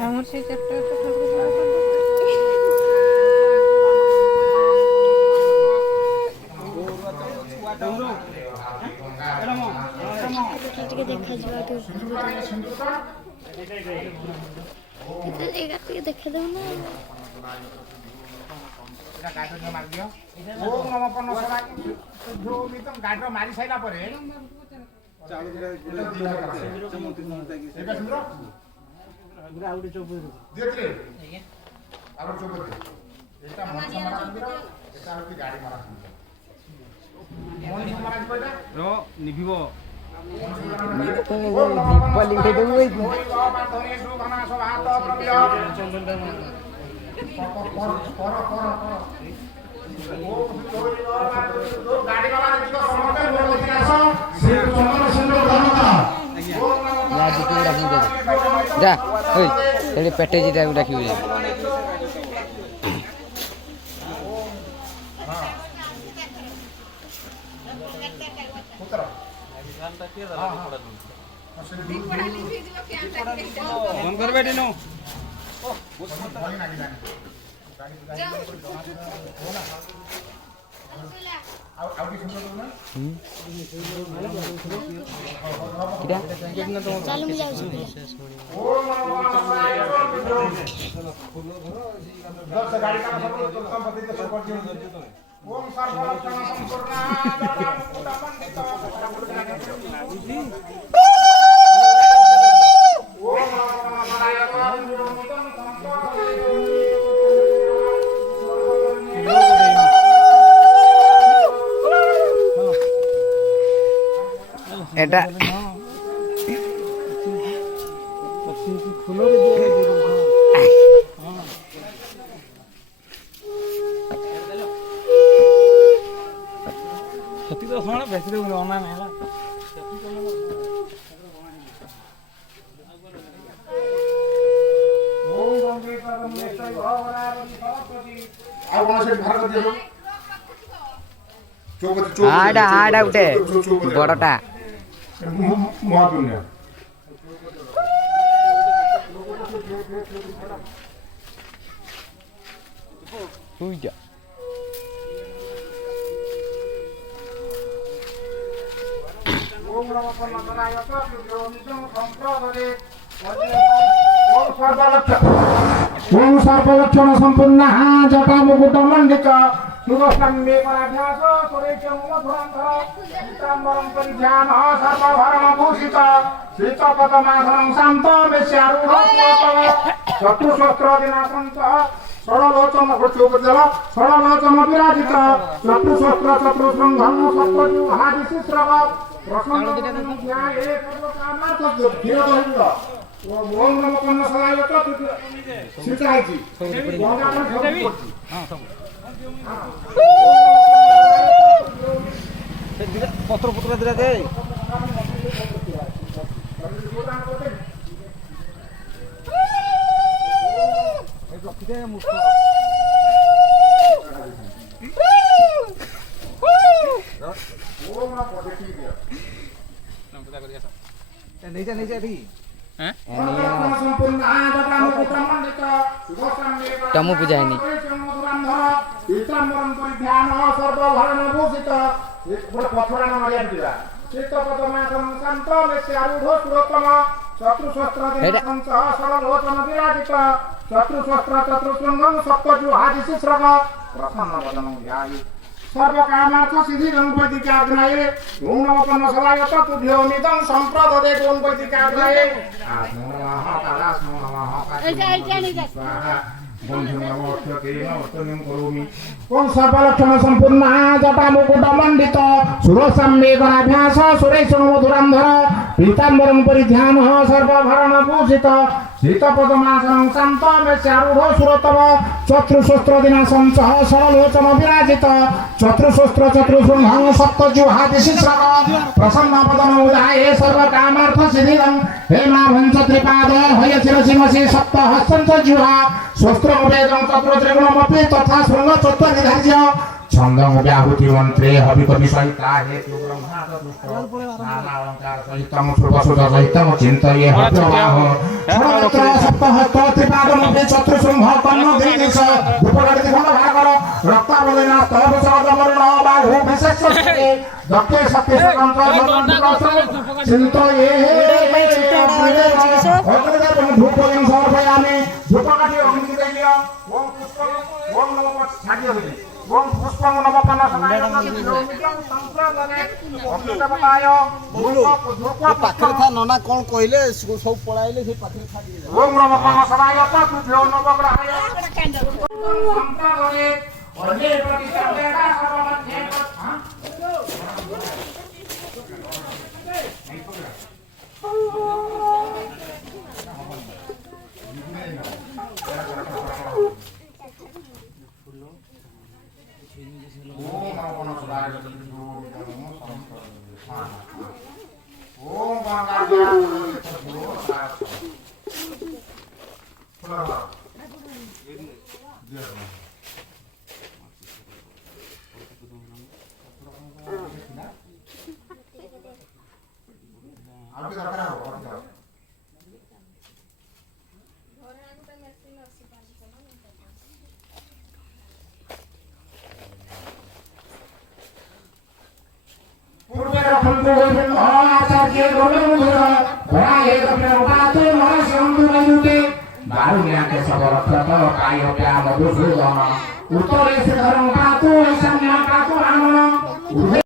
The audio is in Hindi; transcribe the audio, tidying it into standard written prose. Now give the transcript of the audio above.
আমার সেই চারটা ଟିକେ ଦେଖାଯିବ ଟିକେ ଦେଖାଦେବ ନା ଗାଡିର ମାରି ସାରିଲା ପରେ ନିଭିବ पेटे डाक এটা ବେଶୀ ଅନା ନାହିଁ ହେଲା ଆଡା ଆଡା ଗୋଟେ ବଡଟା ମହାପୁଣ୍ୟ Uja. सर्वलक्षण संपूर्ण जटा मुकुट मंडित सुरस्कंदे पराभ्यास परिध्यान सर्वभरण भूषित शीतपदमासनं शांत वेश्यारूढ चतुःशस्त्र दिनासंत षडलोचन षडलोचन विराजित चतुःशस्त्र चतुःशृंगं सप्तजुहादिशिश्रव ओम नमो कन्न सदाय सीताजी पत्र पत्र दिला दे टमु पूजा है चतुःशस्त्र चतुःशृंगं सप्तजुहादिशिश्रव सर्वकामार्थ सिद्धि गणपतिकाग्रये ओम नमो कन्न सदाय तुभ्यो निदं संप्रददे गणपतिकाग्रये ओम सर्वलक्षण संपूर्ण जटा मुकुट मंडित सुरसम्मेघनाभ्यास सुरेश मधुरांधर पीताम्बरं परिध्यान सर्वभरण भूषित शीतपदमासनं शांत वेश्यारूढ सुरतव चतुःशस्त्र दिनासं सह षडलोचन विराजित चतुःशस्त्र चतुःशृंगं सप्तजुहादिशिश्रव प्रसन्नपदमोदाये सर्वकामार्थ सिद्धिदं हेमाभं त्रिपाद हयशिरसिमसि सप्तहस्तं च जुहा शस्त्रवेदं तत्र त्रिगुणमपि तथा शृंग चतुर्विधार्य छंदम व्याहुति मंत्रे हवि कवि सहिता हेतु ब्रह्माद दुष्ट नाना अलंकार सहितम सुरवसुद सहितम चिंतये हतवाह षडत्र सप्तहस्त त्रिपादम पे चतुर्सुंह कर्ण देश उपगणित खंड भागर रक्तावलिना स्तव सदमरण बाहु विशेष दत्ते सत्य संतंत्र चिंतये धूपयं समर्पयामि धूपकाठी अग्नि दैल्य ओम पुष्प ओम नमः छाडियो होई ओम पुष्पं नमः पनसनाय संप्रदाय धूप पाखरे था नना कोन कहले सब पळाइले से पाखरे था दिए ओम नमः पनसनाय तुभ्यो नवग्रहाय संप्रदाय अन्ये प्रतिष्ठा सर्वमध्ये उत्तरे से धर्म पातु ईशान्य पातु आनन